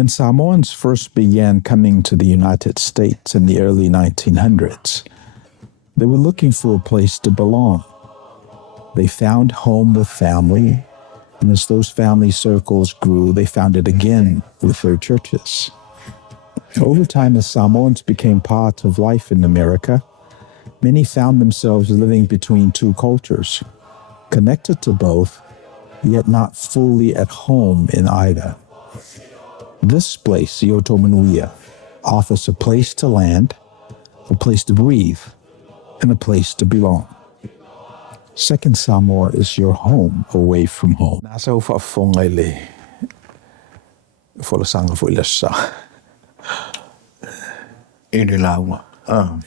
When Samoans first began coming to the United States in the early 1900s, they were looking for a place to belong. They found home with family, and as those family circles grew, they found it again with their churches. Over time, as Samoans became part of life in America, many found themselves living between two cultures, connected to both, yet not fully at home in either. This place, Manuia, offers a place to land, a place to breathe, and a place to belong. Second Samoa is your home away from home. Nasa ufafonga ile folasanga fo ilasa. Ile launga.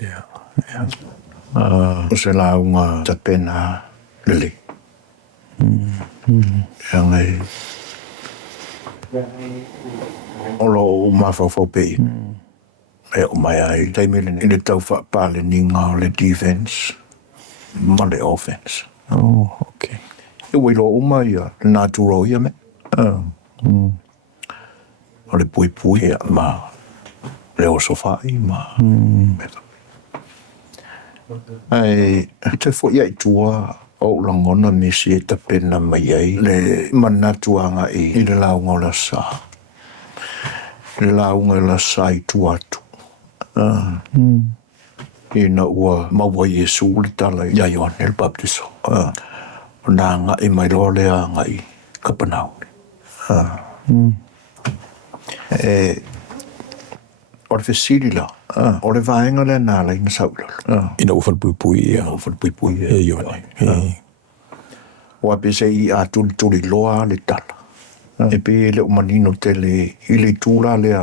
Yeah. Se launga tapena lili. Yang olo mafafopei. O mai ai taimele ni tau whapale ni ngā le defense. Ma le offense. Oh, okay. E wilo o mai a nā tūro ia me. O le pui pui ma le o sofai ma. Ai te fo ia i tua o langona misi e tapena mai ai le manatuanga i le launga la sa. Le launga la sa i tuatu. Ina ua maua Yesu le tala ia Ioane le baptiso. Nā ngā i mai loa lea ngā i Kapanau. O le fesiri la. O le vaenga le nā la ina saulala. Ina ufal pui pui. Ina ufal pui pui. Ioane. O a pese i a tuli loa le tala. E pe le o manino te le i le tūra lea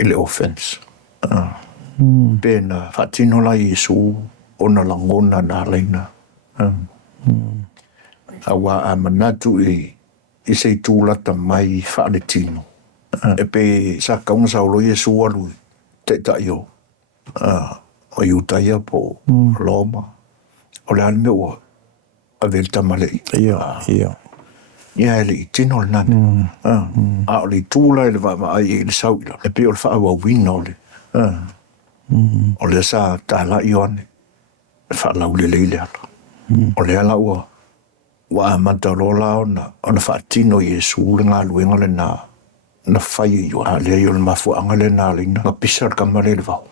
i le offense. Pena whatino la Yesu o na langona nā leina. Awa a manatu i se tūlata mai whaale tino. E pe sa kaunga saulo Yesu alu te taio. O iutaia po Loma. O le alme ua a velta malei. Ia. Ia ele i tino le nane. A o le tūla ele wa ai e le sauila. E pe o le wha awa wina o le. O le sa tāla Ioane. Whalau le leile ala. O le ala ua. Wa a matarola ona whaatino Yesu le ngā luenga le nā. Na whai i ua. Le i o le mafuanga le nā leina. Ngā pisar kamare le vau.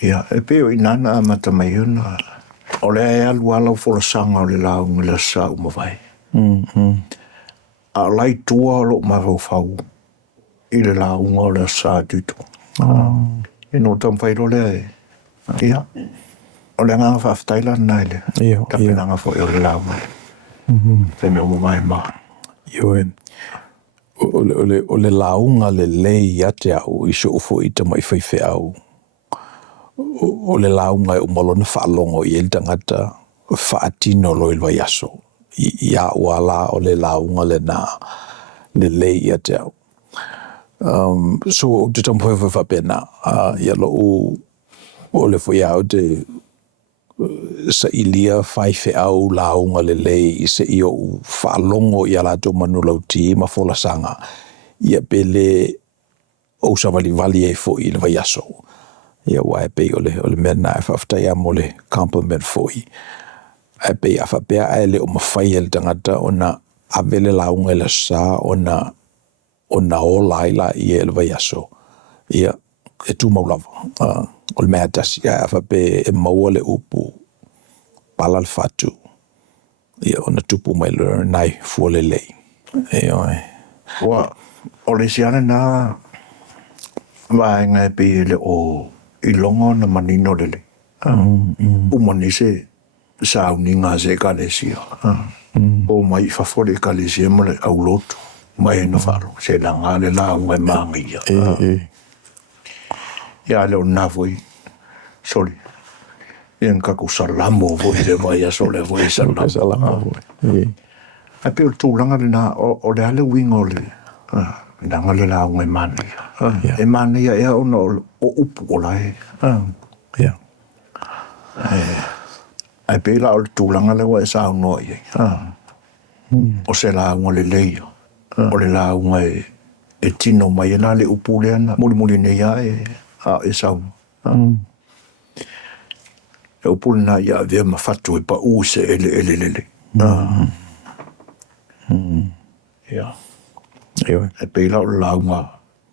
Ia, e peo i nana a matamai ona. O le ai alu ala u folasanga o le launga le sa umawai. A lai tua o lo mawau fau. I le launga o le sa tutu. E no tamwhairo le ai. Ia. O le ngā whaftaila nai le. Tapena ngā fo i o le launga. Wheme o mai maa. Ioen. O le launga le lei ate au i so ufo i tamai whaiwhi au. O le launga e umalona whaalongo i el tangata whaatino lo ilwa yaso. Ia wala o le launga le nā le lei ate au. So o te tampoe whapena ia lo o le fwoi au te sa ilia whaiwhi au launga le lei i se i o whaalongo i alato manulauti ma folasanga ia pele o sa vali e fo i le vai aso. Ia wa e pei o le mena e whaftai am o le compliment fo i. E pei a whapea e le o mawhai e le tangata o na avele launga le sa o na o laila i e le vai aso. Ia e tu maulava. O le mea tasi a whape e maua le upu pala le whatu. Ia o na tupu mai le nai fua le lei. Ia oi. O le siane nā vaenga e pe le o i longo na manino le le. Umani se sauni ngā se kalesia. O mai whafore kalesia mo le au lotu. Mai no wharo. Se la ngā le la unga mangia. Ia le o navoi. Sorry. Ian kako salamo voi le vai a sole voi salamo. A pe o tūlanga le nā o le ale wingo le. Nanga le la unga Manuia. E Manuia ea ona o upu o lai. Ia. A pe la o le tūlanga le wa e sa unoi. O se launga le leia. O le launga e tino mai ena le upu le ana. Muli nei a e saunga. E upu le na ia vea mawhatu e pa se ele. Ia. E peila o launga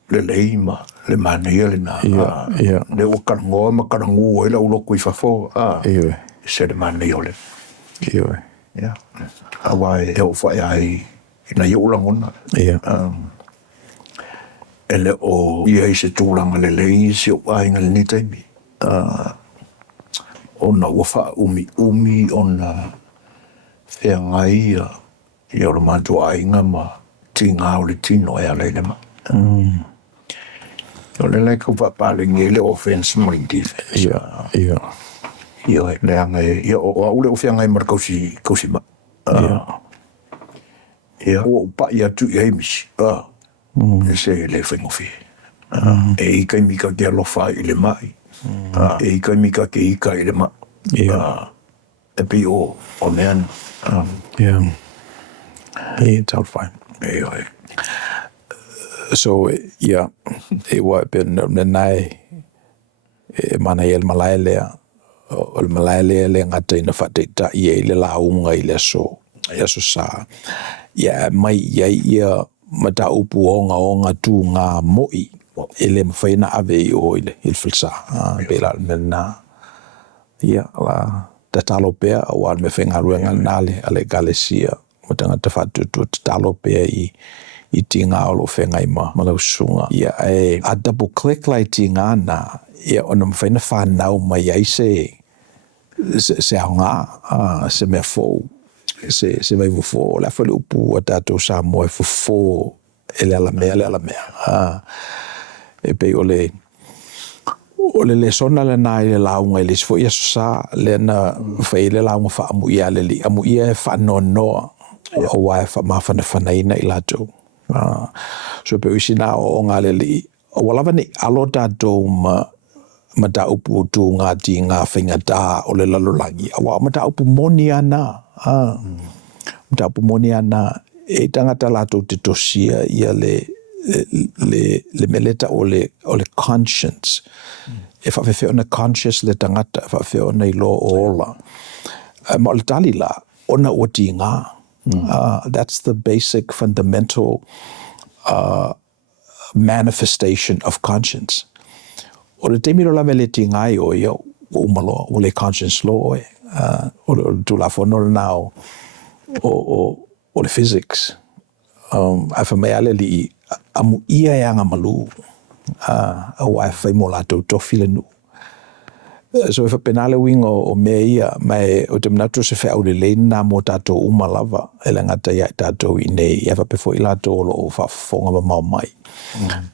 le leima, le Manuia le na. Le o karangoa ma karangu e la uloko I fafo. Se le Manuia le. Ia. Awa e o whai ai ina i ulangona. Ele o ia I se tūlanga le lei se o ainga le ni taimi. Ona ua wha umi ona whea ngai I o le mātua ainga ma tingā o le tino e alei le ma. O le lai kau whapale ngele offense mo in defense. Ia le anga ia o ule o whea ngai mara kausi ma. Ia o pa ia tu I misi. Se le whengofi. E ika mika ke alofa I le mai. E ika mika ke ika I le ma. E pi o mean. It's all fine. So, yeah, e wa ben nai e mana el malai lea. O le malai lea le ngata ina whateita I le launga I le so. Ia so sa. Ia mai ia mata upu onga tu ngā moi. Ele mwhaina ave I o ile ilfilsa. Bela mena. Ia la Talofa o al me whenga ruenga nale ale galesia. Matanga te whatutu Talofa I tinga o lo whenga I malausunga. Ia a double click lai tinga na. Ia ona mwhaina whanau mai ai se aonga. Se mea fōu. Se mai fōu. La whale upu a tātou Samoa fōu. Ele ala mea. E pei ole le sona le nai le launga I le sifo ia sa le na whai le launga wha amuia le li. Amuia e wha noa o wae wha mawhanaina I lato. So pe uisi na o ngā le li. O walawa ni alo tātou ma ta upu tu ngā ti ngā whinga tā o le lalolangi. Awa ma ta upu moni ana. Ma ta upu moni ana. E tangata lato te tosia ia le meleta o le conscience. E whawhewheo na conscious le tangata, e whawheweo na I lo o ola. Ma o le tali la, ona o ti ngā. That's the basic fundamental manifestation of conscience. O le teimiro la me le ti ngā o ia o umalo, o le conscience lo e. O le tūlafono le nao o le physics. A whamea le li amu ia e anga malu. A wai whai mo lato tofi le nu. So if a penale wing o mea ia, mai o te manatu se whea ule leina mo tato umalava, ele ngata ia tato I nei, ia whapefo I lato o lo o whafonga ma mai.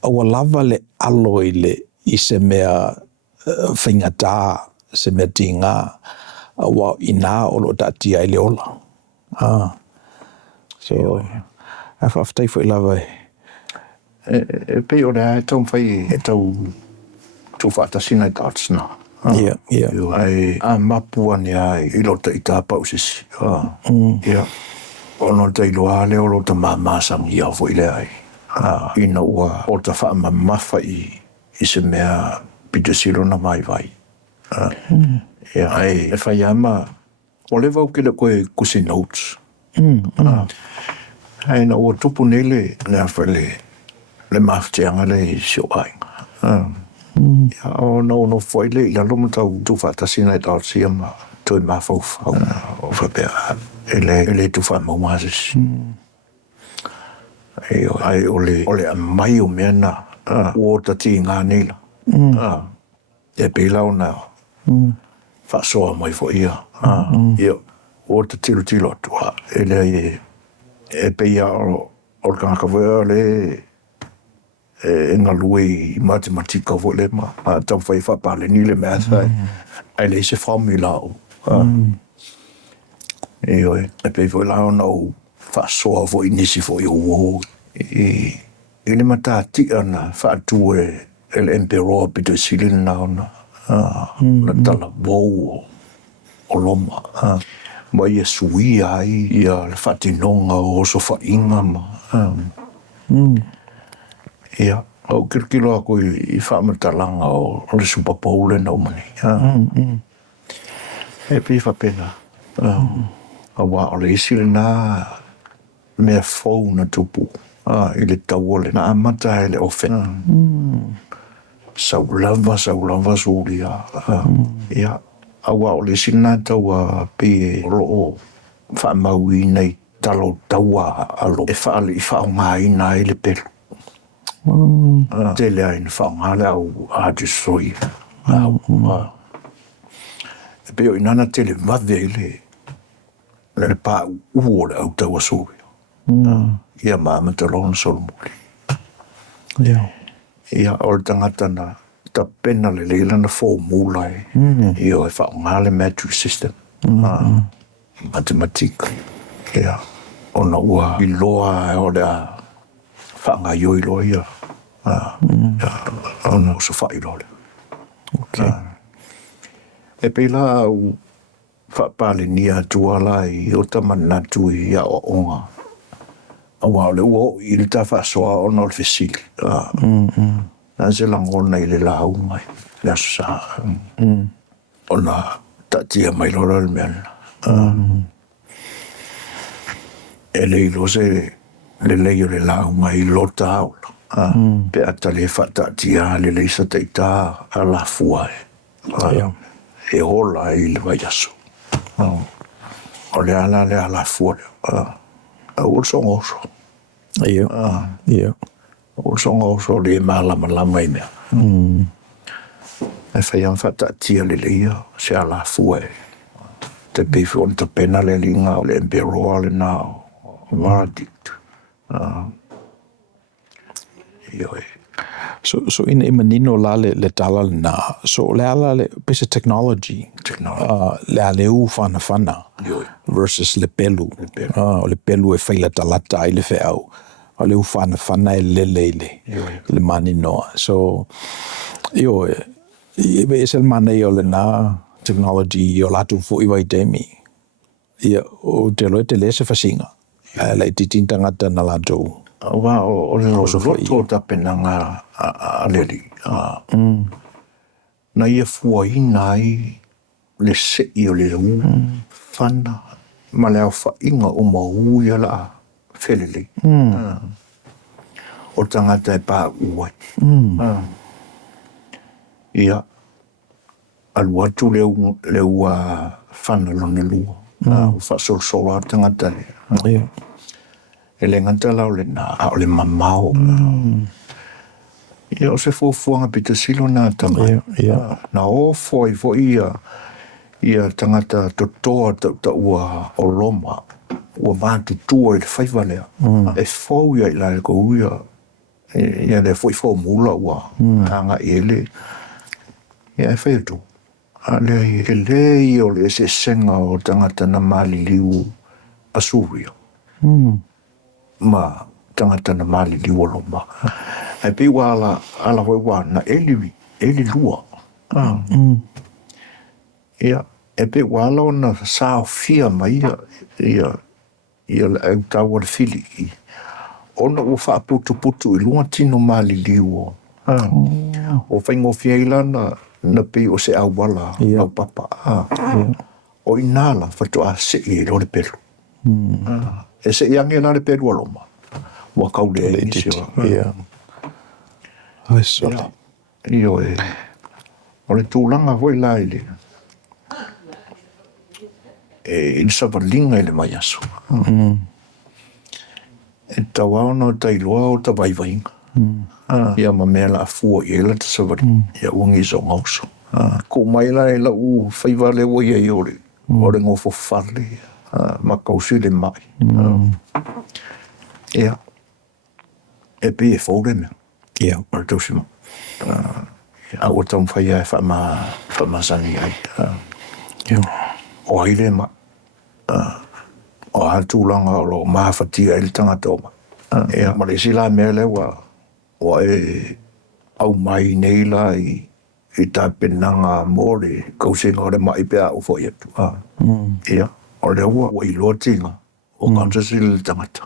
A lava le alo I se mea whaingata, se mea tinga, a wa ina o lo tatia I le ola. So, a whaftai fo I lava e pei o rea e tau mwhai e tau tu whaatasina I tāds na. Ai a mapua ni ai I lota I tā pausisi. Ono te iloa leo lota māmasang I au fo I le ai. Ina ua o ta wha mamafa I se mea pitasiro na mai vai. Ai e whai ama o le vau ke le koe kusi notes. Ai na ua tupu nele nea whale le mafteanga le sio ainga. O no foi le la lomo tau tu fatasina I tātia ma toi mawhauwhau o whapea. Ele tu wha maumazis. Ai ole a mai o mea na o tati ngā nila. E pēlau na whasoa mai fo ia. O ta tilo atua. Ele e peia o kākawea le e ngā lue I matematika fo le ma. Tau whai whapale ni le mea thai. Ai le se formula o. E pei fo lao nau whasoa fo I nisi fo I o. E le mata tia na whaatu e le emperor pito silin nao na. Na tala bou o loma. ma ia sui ai ia le whatinonga o so whainga ma. Ia, au kirikilo ako i whamatalanga o le Super Bowl na umani. E pi whapena. Awa o le isi le nā mea fau na tupu. I le tauole na amata e le ofe. Saulava suulia. Ia, awa o le isi nā taua pe loo whaamaui nei talo taua alo. E whaale i whaonga ina i le pelu. Te lea ina whaonga le au adisoi. E peo inana te le mave le pā uo le au taua sui. Ia māmata lona solomuli. Ia o le tangata na ta pena le leila na formula e. Ia e whaonga le metric system. Matematika. Ia. Ona ua i loa o le a whaonga ioi loa ia. Ona o sa whailo le. E peila au whapale nia tuala i o tamanatu i a o onga. Awa le ua i le ta whasoa ona o le fesili. Na se langona i le lau mai. Le aso sa. Ona tatia mai lora le meana. E le ilo se le leio le lau mai lota aula. Pe ata le whatatia le leisa teita a la fuae. E hola i le vai aso. O le ala le ala fuae. O songo oso. O songo oso le malama i mea. E whai am whatatia le leia se ala fuae. Te pefi on ta pena le linga o le emperoa le nao. Varadictu. So in manino la le tala na so le ala le pese technology le ale u fana versus le pelu le pelu e faila talata i le feau o le u fana e le manino so io e sel mane o le na technology o latu fu i vai temi ia o te loe te lese fasinga la titinta ngata na latu Wa o le roto ta penanga a leri. Na ia fuaina ai le se'i o le u whana ma le au whainga o mau ia la whelele. O tangata e pā uai. Ia alu atu le ua whana lone lua. Whasolsola tangata le. E le ngata lau le na o le mamao. Ia o se fuafuanga pita silo na tamai. Na o foi ia tangata totoa ta ua o loma. Ua mātu tua i le whaivalea. E fau ia i la le kou ia. Ia le fau mula ua. Hanga ele. Ia e whaiatu. Le lei o le se senga o tangata na mali liu asuria. Ma tangata na mali liu loma. E pe wala ala hoi wana eli lua. Ia e pe wala ona sao fia mai ia le au tawa le fili. Ona ua whaaputu i lunga tino mali liu. O whaingo fia ilana na pe o se au wala au papa. O inala whatu a se i lo le pelu. E se iangi la le pelu aloma. Wa kaude e nisi wa. Ai sole. Io e o le tūlanga hoi la ele. E il savalinga ele mai aso. E tawaona o tailoa o ta vaivainga. Ia ma mea la fua i ela ta savalinga. Ia uangi so ngauso. Ko mai la e la u whaivale o ia i ore. Ore ngofo whale. Ma kausi le mai. Ia. E pe e fōre mea. Ia. Mara tausima. A o tam whaia e whamasani ai. O aile ma. O hatūlanga o lo mahawhatia e le tangata oma. Ia. Ma le sila mea le wa e au mai nei la i tā penanga mō le kausenga o le mai pēa u fōi atu. Ia. o le ua I loa tinga o kanta si le tangata.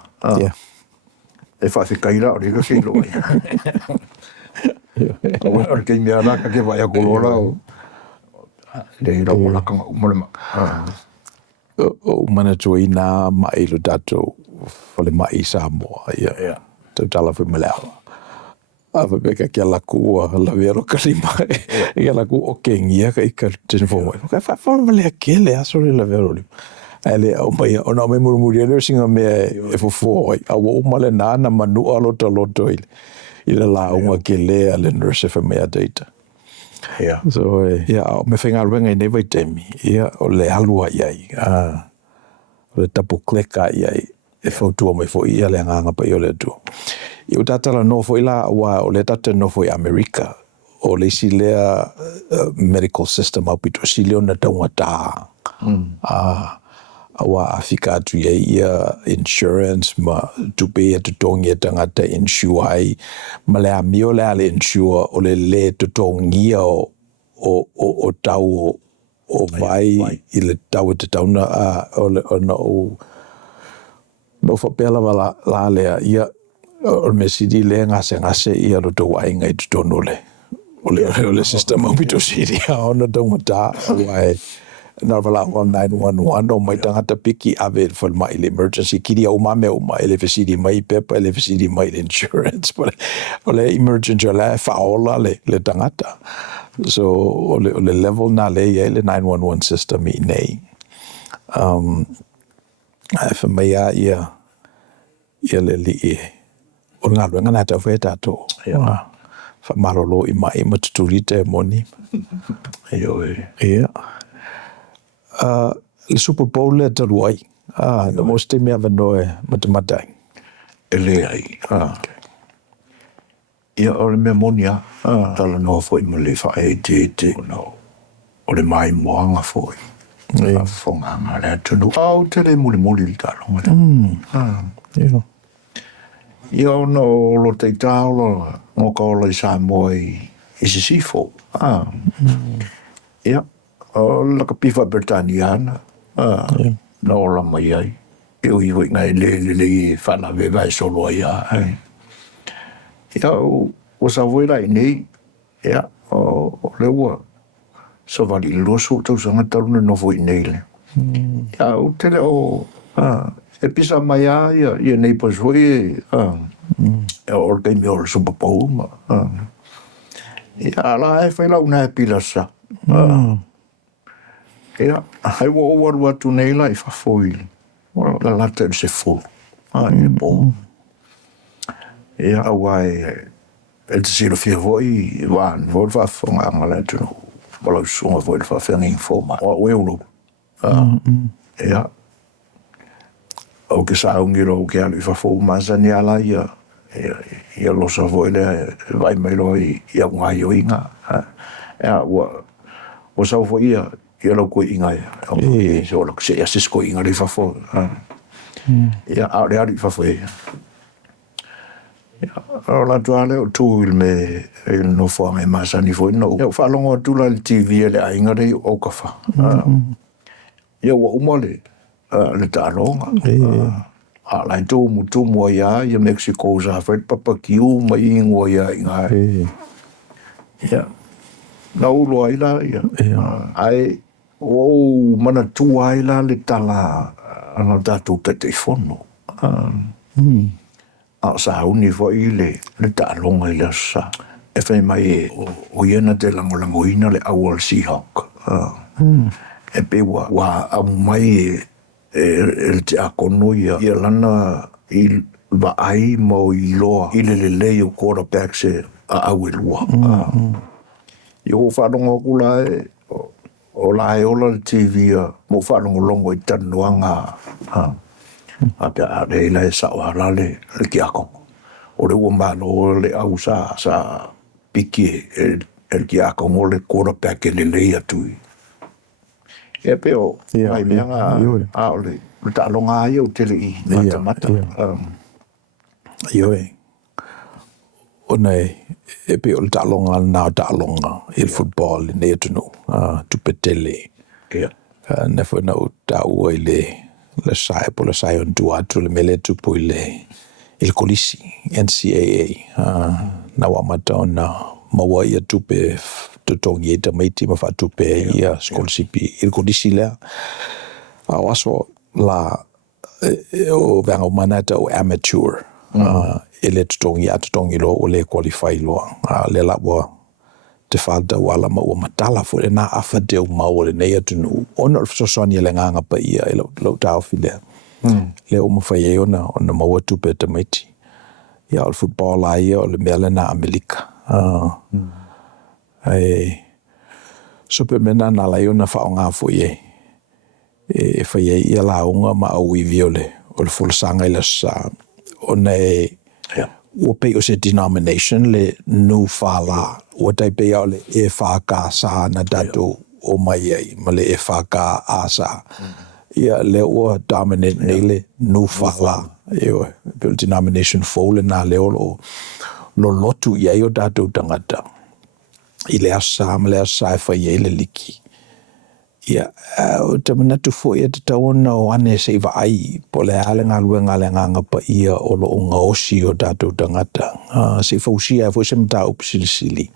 E whawhikaira o rega kei loa ia. O kei mea raka ke vai a kolora o le hira o lakanga umare maka. O mana tui nā mai lo tātou whale mai Samoa ia. Tau Talofa Malawa. Awa peka kia laku a la vero kalima. Kia laku o kengia ka ika tene fōmai. Kai whawhara malea kele asore la vero lima. Ele o mai o na me murumuri ele singa me e fofo a wo male na manua loto loto ile la unga kele ale nurse fa me data. So me whenga ruenga I never temi. O le alua iai. O le tapu kleka iai. E fautua mai fo ia le nganga pa i o le tu. I o tatala no fo ila wa o le tata no fo I Amerika. O le si lea medical system au pito si leo na taunga tā. Awa Afrika atu ia insurance ma tupe e tutongi e tangata insure ai ma le amio le ale insure o le tutongi o tau o vai I le tau e te tauna o no whapela wala la lea ia o me sidi le ngase ia roto wai ngai tutono le o le system au pito sidi a ona taunga tā wai na wala 911 o mai tangata piki ave for mai le emergency kiri o mame o mai le fesidi mai pepa le fesidi mai le insurance o le emergency la faola le tangata so o le level na le le 911 system I nei fa mai ia le li o nga lo nga ta feta to fa marolo I mai matutulite moni le Super Bowl le taruai. The most time ever know matematai. Ele ai. Ia o le memonia. Tala no foi mo le fa e te no. O le mai moanga foi. Fonga nga le tunu. Au te le muli le talo. Ia o no lo te talo mo ka o le sa moi I se sifo. Ia. O la ka pifa Britanniana. No la mai ai. E ui ui ngai le whana ve vai solo ia. Ia o sa voira I nei. Ia o le ua. So vali loso tau sanga taluna no voi nei le. Ia o tele o e pisa mai a ia nei pas voi ia o kei mi o le Super Bowl ma. Ia la e whaila una e pilasa. Ia, hai wa o waru atu nei la I whafoili. La lata se full. I bo. Ia awai e te siro fia voi wan voi whafonga ngala tu no. Wala sunga voi whawhenga informa. O weulu. Ia. O ke sa ungiro o ke alu whafo mazani ala ia. Ia losa voi le vai mailo I ngai o inga. Ia wa sa ufo ia ia lau koe inga ia. So lau se ia sisko inga le whafo. Ia au le ari whafo ia. O la tuale o tū il me no wha me masani fo ino. Ia whalongo tula le TV le ainga rei o kawha. Ia wa umole le tāronga. A lai tū mutumu ia ia Mexico sa whaet papakiu mai ingo ia inga. Ia. Na ulo aila ia. Ai o mana tu aila le tala ana datu te telefono. A sa uni foi le talonga I sa. E fai mai o iena te langolangoina le awal Seahawk. E pe wa a mai e te akono ia lana I va ai mo I loa I le lei o quarterback se a awelua. Yo whanonga kula o la e ola le TV mo whanonga longo I tanuanga a pia a reila e sa o harale le ki ako. O le uambano le au sa piki e ki ako mo le quarterback e le lei atui. E peo, mai meanga a o le talonga ai o tele I mata. Io o nei e pe o le talonga na talonga il football ne tunu tu petele na fo na utau le sai po le sai on tu atu le mele tu po le kolisi NCAA na wa matona mawa ia tupe tutongi e tamaiti ma whatupe ia skolisipi il kolisi lea awaso la o vanga manata o amateur ele tutongi lo o le qualify lo le lawa te falta wala ma o matala fo le na afa de o ma o le nei atunu ona so sonia le nganga pa ia lo tau file le o mawhai ona maua tupe tamaiti ia o le football ai o le mele na Amerika so pe mena na la iona whaonga fo ye e whai ia launga ma au i viole o le fulsanga ila sa ona o pe o se denomination le nu fala o tai pe o le e whaka sa na datu o mai ai ma le e whaka asa ia le o dominate nele nu fala io pe denomination fole na le o lo lotu ia o datu tangata i le asa ma le asa e whai le liki ia o te manatu fo ia te taona o ane se iwa ai po le ale ngā luenga le nganga pa ia o lo unga osi o tātou tangata se fausia fo se mta upisilisili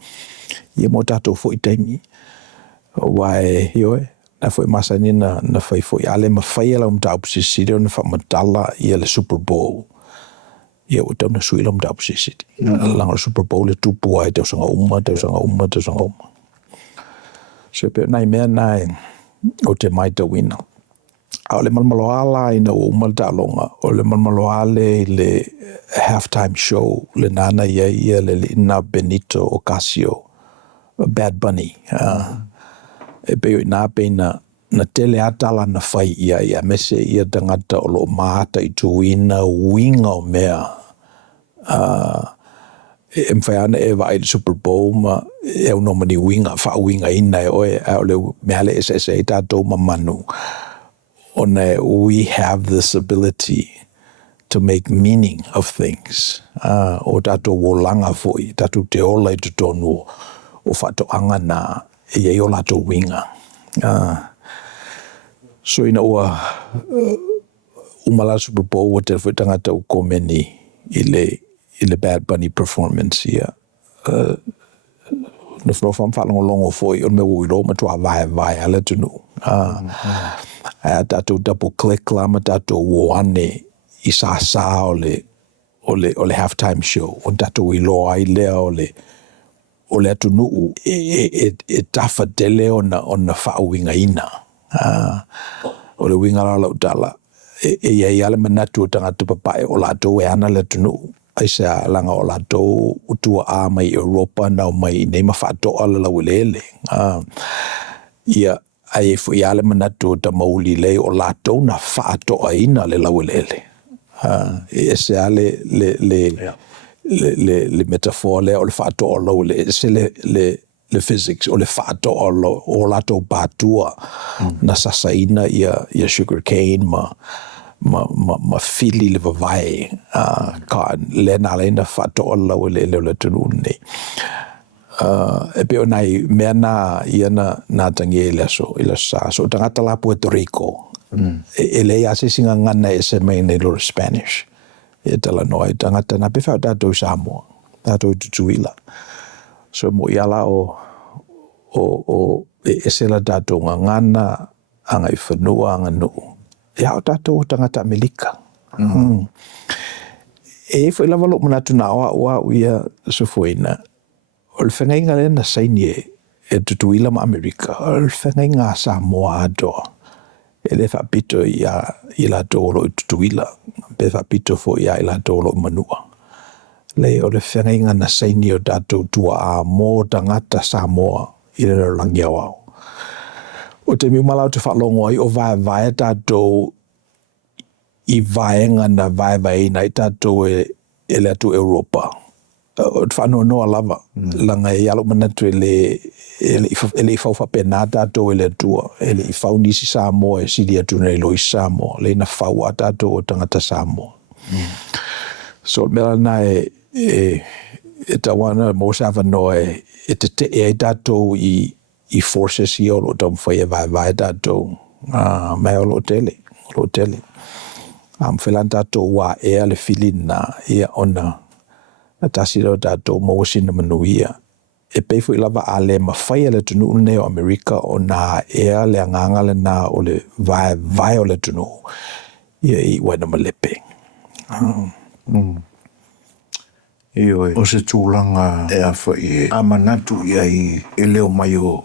ia mo tātou fo i taimi wae hioe na fo i masani na fai fo i ale ma fai ala mta upisilisili o na fa matala ia le Super Bowl ia o tauna sui la mta upisilisili langa le Super Bowl le tupu ai tau sanga uma so pe nai mea nai o te maita wina. A o le malmalo ala ina o umalta alonga, o le malmalo ale le halftime show, le nana ia le ina Benito Ocasio, Bad Bunny. E peo ina pe na tele atala na fai ia mese ia tangata o lo maata i tuina winga o mea. E mwhaiana e vai le Super Bowl ma e au nomani winga, wha winga ina e oe au le meale SSA tātou ma manu. Ona we have this ability to make meaning of things. O tātou wolanga foi, tātou te ola i tutonu o whatoanga na e o lātou winga. So ina ua umala Super Bowl o te whetangata u komeni i le Bad Bunny performance ia. Na whanau whalongolongo foi, on me uiro ma tua vai ala tunu. Tātou double click la ma tātou woane i sa o le halftime show. O tātou i loa i lea o le atunu e tafa tele ona whauinga ina. O le winga la utala. E iai ale manatu o tangata papai o lātou e ana le tunu. Aisa langa o lātou utua a mai Europa na o mai nei mawhatoa le lawilele. Ia ai fu i ale manatu o ta mauli le o lātou na whatoa ina le lawilele. E se ale le metafor le o le whatoa o lawilele. Se le physics o le whatoa o lātou pātua na sasaina ia sugar cane ma fili le vavai ka lena whatoa lau le tunu nei. E peo nai mea ia na tangi e leso i la sa. So tangata la Puerto Rico. E le ase singa ngana e se mai nei lor Spanish. E tala noa i tangata na pewhau tātou Samoa. Tātou tutuila. So mo iala o e sela tātou ngana anga i whanua anga nuu. Ia o tātou tangata Amerika. E fo ila walo manatu na wa uia sufuina. O le whengainga le na saini e tutuila ma Amerika. O le whengainga Samoa adoa. E le whapito i la tōlo i tutuila. Pe whapito fo i la tōlo i manua. Le o le whengainga na saini o tātou tua a mō tangata Samoa i le rangi au. O te miumalau te whalongo ai o vai tātou i vaenga na vai na i tātou e le atu Europa. O te whanau noa lava. Langa e alo manatu e le i whauwha pena tātou e le atua. E le i whau nisi Samoa e siri atu nei loi Samoa. Le na whau a tātou o tangata Samoa. So mera na e tawana mo sawa noa e te te e tātou i forces i olo tam whai e vai tātou mai o lo tele. Whelan tātou wā ea le filina ia ona na tasi rau tātou mawasi na Manuia. E peifu I lava a le mawhai le tunu une o Amerika o nā ea le anganga le nā o le vai o le tunu ia I waina malepe. Ioi, o se tūlanga e a whai a manatu ia I leo mai o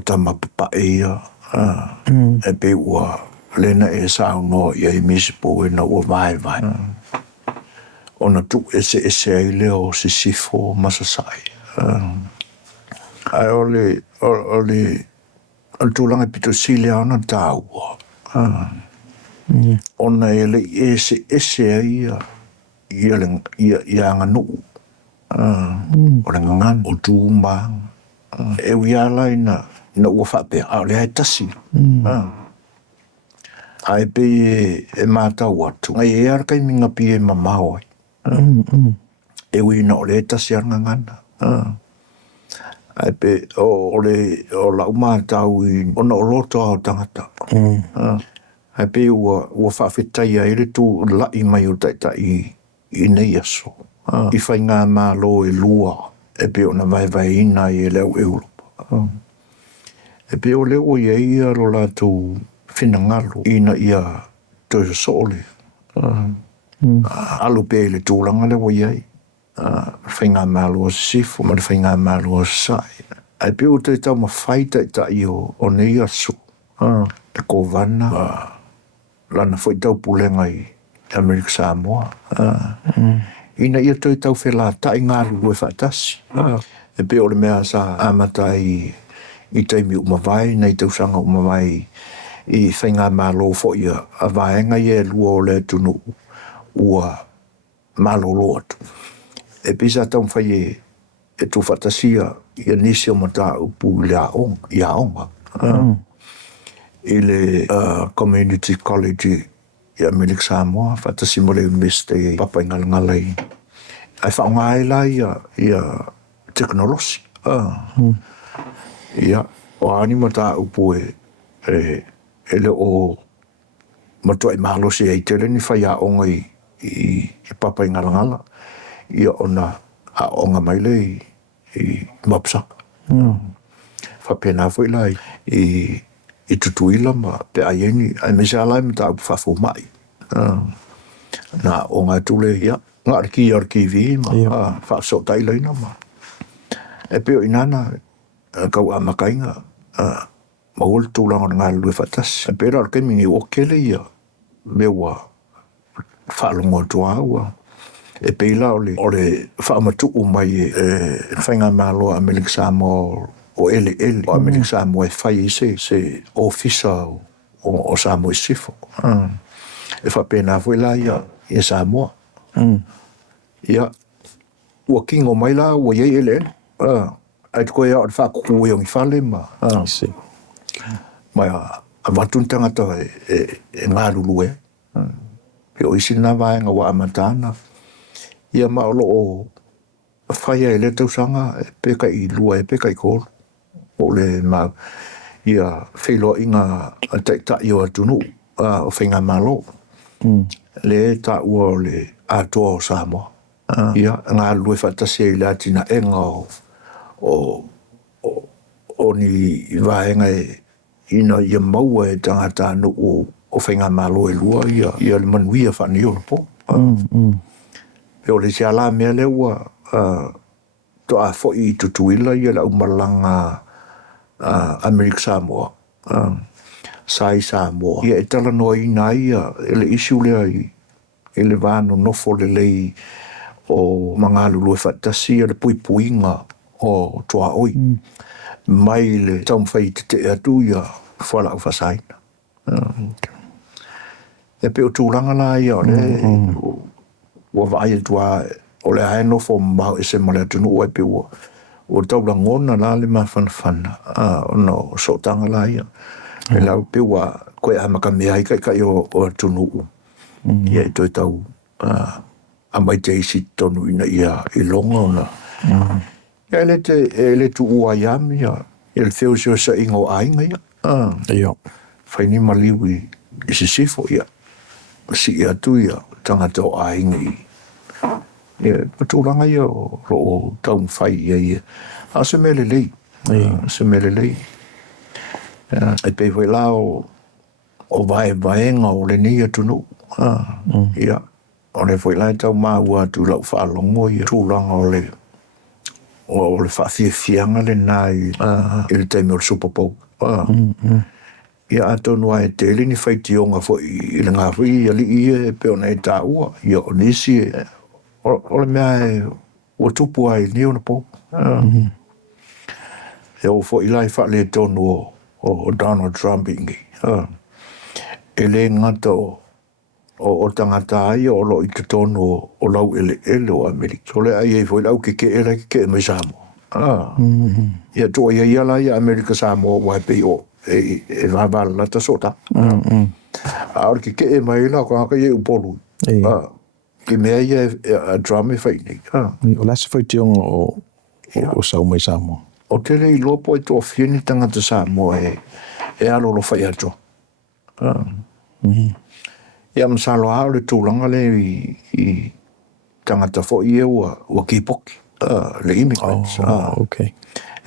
tamapapa ia. E pe ua lena e sao no ia I misipo e na ua vai. Ona tu ese ai leo se sifo masasai. Ai ole tūlanga pito silia ona tāua. Ona ele ese ai ia nganu. O le ngangan, o tūmbang. E wiala ina ua whapea, au le hai tasi. Ai pe e mātau atu. Ai e arkai minga pi e mamau ai. E wina o le tasi ar ngangana. Ai pe o lau mātau ona o loto au tangata. Ai pe ua whawhetai ai le tū lai mai o taitai I nei aso. I whai ngā mālo e lua. E pe ona vai ina I leo Europa. E pe o leo iei alo lātou whinangalo ina ia tau sole. Alu pe le tūlanga leo iei. Whai ngā mālo o sifo, ma le whai ngā mālo o sai. Ai pe o te tau mawhai taitai o nei aso. Te kovana. Lana whai tau pulenga I Amerika Samoa. Ina ia tau whela tai ngāru e whatasi. E pe o le mea sa amata I taimi umawai, nei tau sanga umawai I whainga mālo fo ia a vaenga ia lua o le tunu ua mālo lo atu. E pisa tau mwhai e tu whatasia ia nisi o mata upu ia onga. I le Community College I Amerika Samoa, whatasi mo le University Papa Ngalai. Ai whaonga la ia teknolosi. Ia, o ani mata upu e le o matua I mahalosi e tele ni whai a onga I Papa Ngalangala. Ia ona a onga mai le I mapsaka. Whapena fwoi la I tutuila ma pe aieni ai me sa lai mata upu whafo mai. Na onga tule ia ngarki vi ma whafso tai leina ma. E peo inana kau amakainga maul tūlanga ngā lue whatas. E pera arke mingi okele ia mewa whalongo tua ua. E peila ole whaamatu mai whainga malo Amerika Samoa o ele o Amerika Samoa e whai se ofisa o Samoa sifo. E whapena whela ia Samoa. Ia ua kingo mai la ua iei ele. Ai tuko ia o le whakuku e ongi whale ma. Mai a watun tangata e ngā lulu e. Pe o isi nā vaenga wa amatana. Ia maolo o whaia e le tausanga e peka I lua e peka I kolo. O le ma ia whelo inga tai o atunu o whainga malo. Le ta ua o le atoa o Samoa. Ia ngā lue whatasi I latina e ngā o ni vaenga ina ia maua e tangata anu o whainga malo e lua ia le Manuia whani o po. Pe o le se ala mea le ua to a fo I tutuila ia la umalanga Amerika Samoa. Sai Samoa. Ia e tala noa ina ia ele isi ulea I le vāno nofo le lei o mga lulu e whatasi le puipuinga o toa oi. Mai le taumwhai te atu ia whala au whasaina. E pe o tūranga la ia o le ua vai e tua o le hae nofo mbau e se male atunu ua e pe ua o taula ngona la le mawhanawhana o no sotanga la ia. E lau pe ua koe amaka mea I kai o atunu ua. Ia I toi tau a mai te isi tonu ina ia I longa ona. Ia ele tu ua iami ia. Ele theo seo sa ingo ainga ia. Ia. whaini maliwi I se sifo ia. Si atu ia tangata o aingi. Ia, patulanga ia o taun whai ia. A se mele lei. Se mele lei. E pei wai lao o vaenga o le nia tunu. Ia. O le wai lai tau maua tu lau whaalongo ia. Tūlanga o le whaafia le nai I le taimi o le Super Bowl. Ia atonu ai te lini whaiti o ngā fwoi I le ngā fwoi I ali I pe o nei tā ua. Ia o nisi o le mea o tupu ai ni o na po. Ia o fwoi lai whaale tonu o Donald Trump ingi. E le ngata o tangata ai o lo I te tonu o lau ele o Amerika. So le ai e fwoi lau ke mai Samoa. Ia toa ia la ia Amerika Samoa wai pe o. E vāwala la ta sota. Aor ke mai la ko ka ye upolu. Ki mea ia a drama whaini. O lasi whaitiong o sau mai Samoa. O tele I lopo I tō whini tangata Samoa e alo lo whai ato. Ia masalo hao le tūlanga le I tangata fo I ua kipoki. Le immigrants. Okay.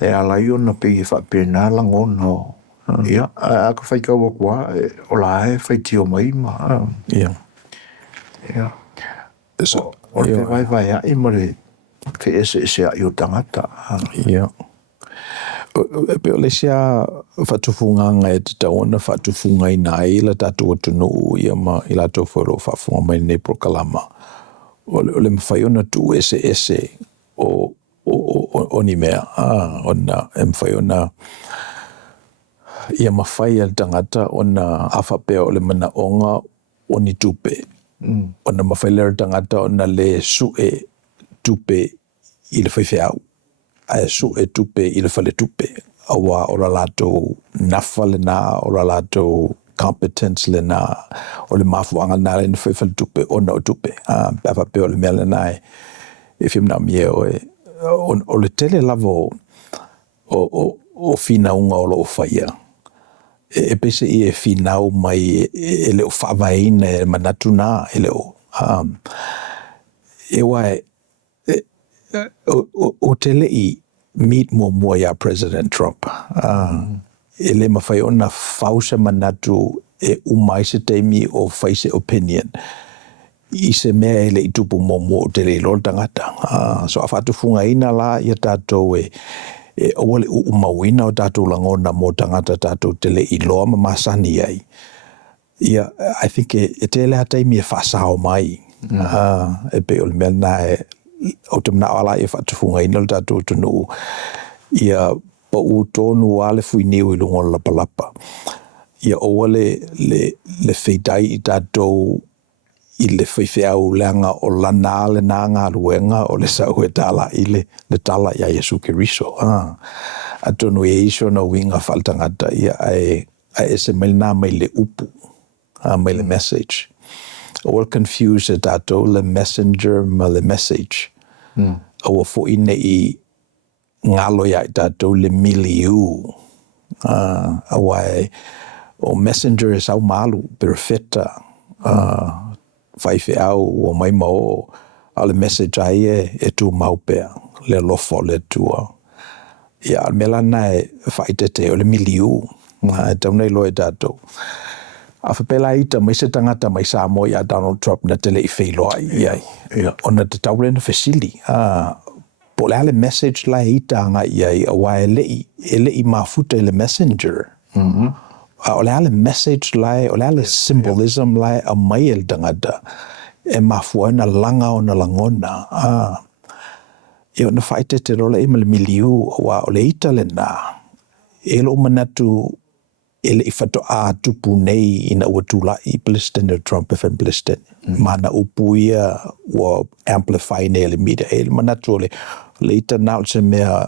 E ala I ona pe I whapena langona o. Ia, a ka whaika ua kua, o la e whaiti o mai ma. Ia. Ia. O te vai a I ma le te ese a I o tangata. Ia. Pe o le sia whatufunganga e te taona, whatufunga I nai la tātua tunu ia ma I la tau whoro whafunga mai nei prokalama. O le mwhaiona tu ese o ni mea. Ona e mwhaiona ia mawhai al tangata ona awhapea o le mana onga o ni tupe. Ona mawhai lera tangata ona le sue tupe I le whaiwheau. Ae sue tupe I le whale tupe. Awa o la lato nafa le nā, o la lato competence le nā, o le mafuanga nā le whaiwhale tupe, ona o tupe. Awhapea o le mea le nā e whimna mie o le tele lavo o whinaunga o lo whaia. E pese I e whinau mai e leo whaawaina e manatu nā e leo. E wai, o tele I meet mua ia President Trump. E le mawhai ona whausa manatu e umai se teimi o whaise opinion. I se mea e le I tupu mua o tele I lor tangata. So a whatufunga ina la ia tātou e o le umawina o tātou langona mo tangata tātou tele I loa ma masani ai. Ia, I think e tele hatai mi e whasao mai. E pe o le mea nā o te mana ala e whatufunga ina o tātou tunu. Ia, pa u tonu ale fui niu I lungo la palapa. Ia o le wheitai I tātou I le whaiwheau leanga o lana le nā ngā ruenga o le sau e tala I le tala ia Yesu Keriso. A tonu e iso na winga whaltangata ia e se melina mai le upu, mai le message. O confuse e tātou le messenger ma le message. O fo ine I ngalo ia I tātou le miliu. Awai, o messenger e sau malu, perfecta. Whaiwheau o mai mao a le message ai e tu maupea, le lofo le tua. Ia, mela na e whaitete o le miliu, e tauna I loe tātou. A whapela ita mai se tangata mai Samoa ia Donald Trump na tele I whailoa iai. Ona te taure na whesili. Po le ale message lai ita anga iai, a wa e lei mafuta le messenger. O le ale message lai, o le ale symbolism lai a mai el tangata e mafua na langa o na langona. Ia na whaite te rola e le miliu o le ita le nā. E lo manatu e le ifato a tupu nei ina ua tula I Palestine Trump e whan Palestine. Mana upuia o amplify nei le media. E le manatu le ita nao se mea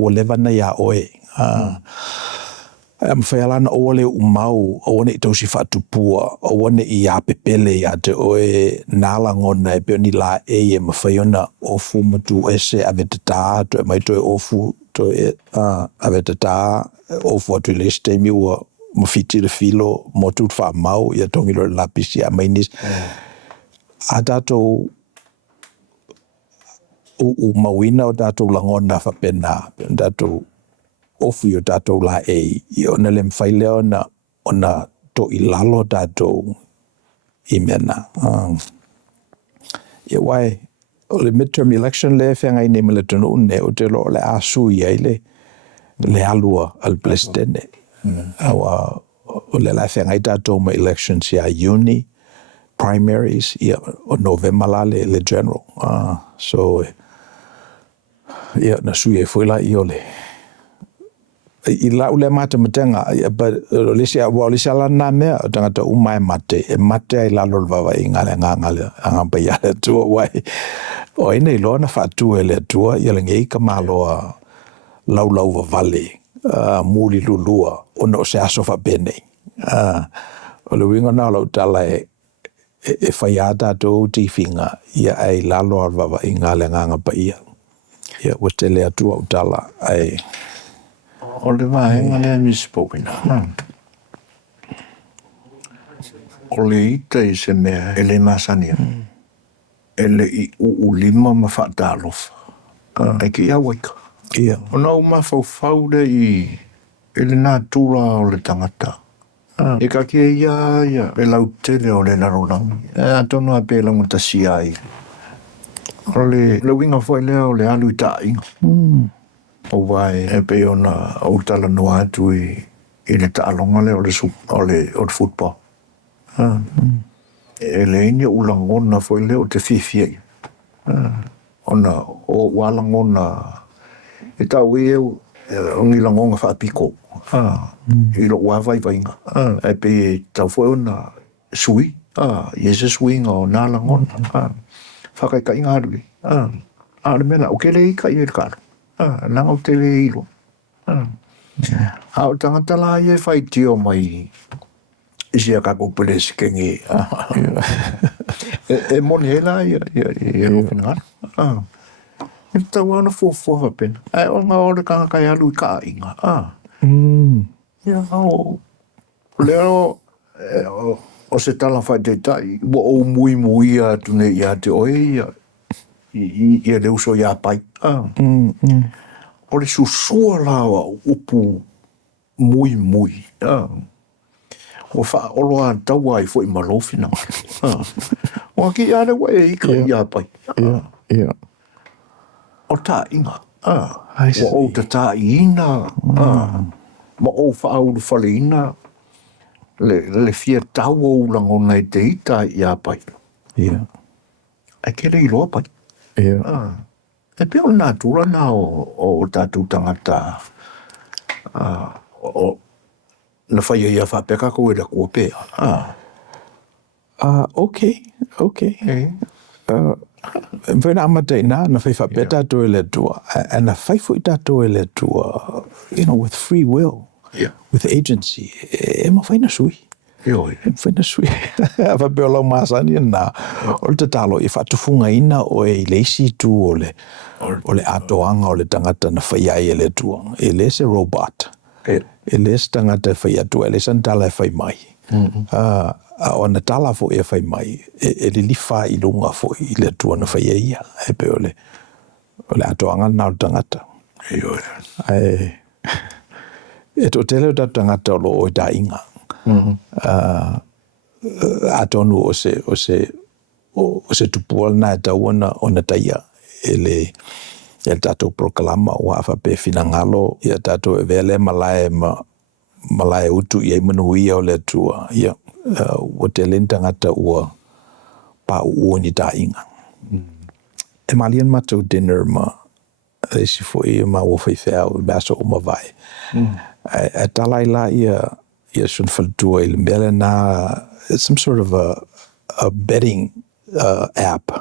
o levana ia oe. Mwhaialana o le umau, o wane I tausi whatupua, o wane I apepele ia te oe nālangona e peo ni la e mwhaiona ofu matu ese avetata, to e mai to e ofu, to e avetata, ofu atu le stemi ua mo fiti le filo mo tu fa mau ia tongi lo lapisi a mainis a tatou o mawina o tatou langona fa pena tatou ofu o tatou la i ona le mfaile ona to ilalo tatou i mena ia wai o le midterm election le whenga i nema le tonu ne o te lo le asu i ai le alua al presidente awa o le la whenga i tatou ma elections ia uni primaries ia o November la le general so ia na sui e fuila i ole i la ule mate matenga but lisia wa lisia la na mea tangata umai mate ai la lo va i ngale ngale anga pa ya le tu wai o ina i lona fa tu ele tu ia le ngai ka malo lau va vale muli lulua ono se aso fa bene o le winga na lo tala e faiata to ti finga ia ai la lo va i ngale nganga pa ia o tele atu o tala ai o le vaenga lea misipopina. O le ita i se mea ele masania. Ele i ulima ma Talofa. E ki ia waika. O na uma fau le i ele nā tūra o le tangata. E ka kia ia e lau tele o le larolangi. E atono a pe langu ta si ai. O le winga foi lea o le alu i ta inga. O vai e pe ona o tala no atu i le taalonga le o le football. E le inia ulangona foi le o te fifia. Ona o walangona e tau e o ngilangonga whaapiko. I lo wawai vainga. E pe tau foi ona sui. Iese suinga o nalangona. Whakai ka inga arui. Ale mena o kele ika i e karo. Nanga o te leilo. O tangata la e whai tio mai isi a kako pelesi kengi. E moni e la i rōwhina ngara. E tau ana fōwha pena. E o ngā ore kanga kai alu i ka inga. Ia o leo o se tala whai te tai o mui a tune i a te oe ia ia le uso ia pai. O le susua lawa upu mui. O wha olo a taua i fo i malofina. O ki ale wa e ika ia pai. O ta inga. O ta ta ina. Ma o wha auru whale ina. Le fia taua ulangona i te ita ia pai. E kere i loa pai. E pe o nā tūra nā o tātou tangata na whaia ia whapeka ko e la kua pēa. Okay. Mwena amata ina na whai whapea tātou e le tua. And na whai fo i tātou e le tua, with free will, with agency. E ma whaina sui. Whaina sui. Wa peo lau māsani na o le tatalo i whatufunga ina o e leisi tu o le atoanga o le tangata na whaiai e le tua. E le se robot. E le se tangata whai atua. E le san tala e whai mai. O na tala fo e whai mai. E le liwha i lunga fo i le tua na whaiai ia. E pe o le atoanga na o tangata. E to tele o ta tangata o lo o ta inga. Atonu o se tupua na e tauana o na taia ele tatou proklama o hafa pe finangalo ia tatou e vele malae utu ia manuia o le tua ia o te lentangata ua pa ua ni ta inga e malian matou dinner ma esi foi ma o fai fea o baso o ma vai e talai la ia sun faltua il mele na some sort of a betting app.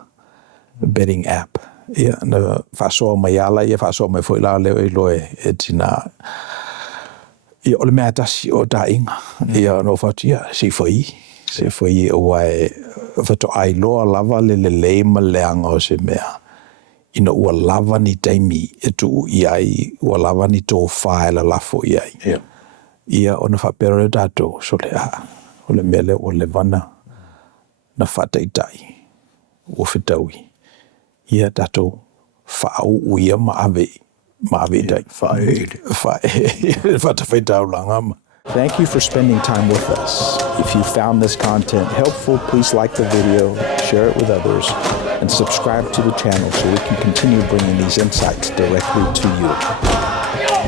Ia na faso mai ala ia faso mai foi la le loe e tina. Ia ole mea tasi o ta inga. Ia no fatia se foi o ai fato ai loa lava le ma leanga o se mea. Ina ua lava ni taimi e tu iai ua lava ni tō whaela lafo iai. Ia o na whapera tātou so le o le mele o le vana na whataitai o whitaui. Ia tātou whaau uia maave tai. Whatawhaitau langama. Thank you for spending time with us. If you found this content helpful, please like the video, share it with others, and subscribe to the channel so we can continue bringing these insights directly to you.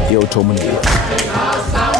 Yo Manuia.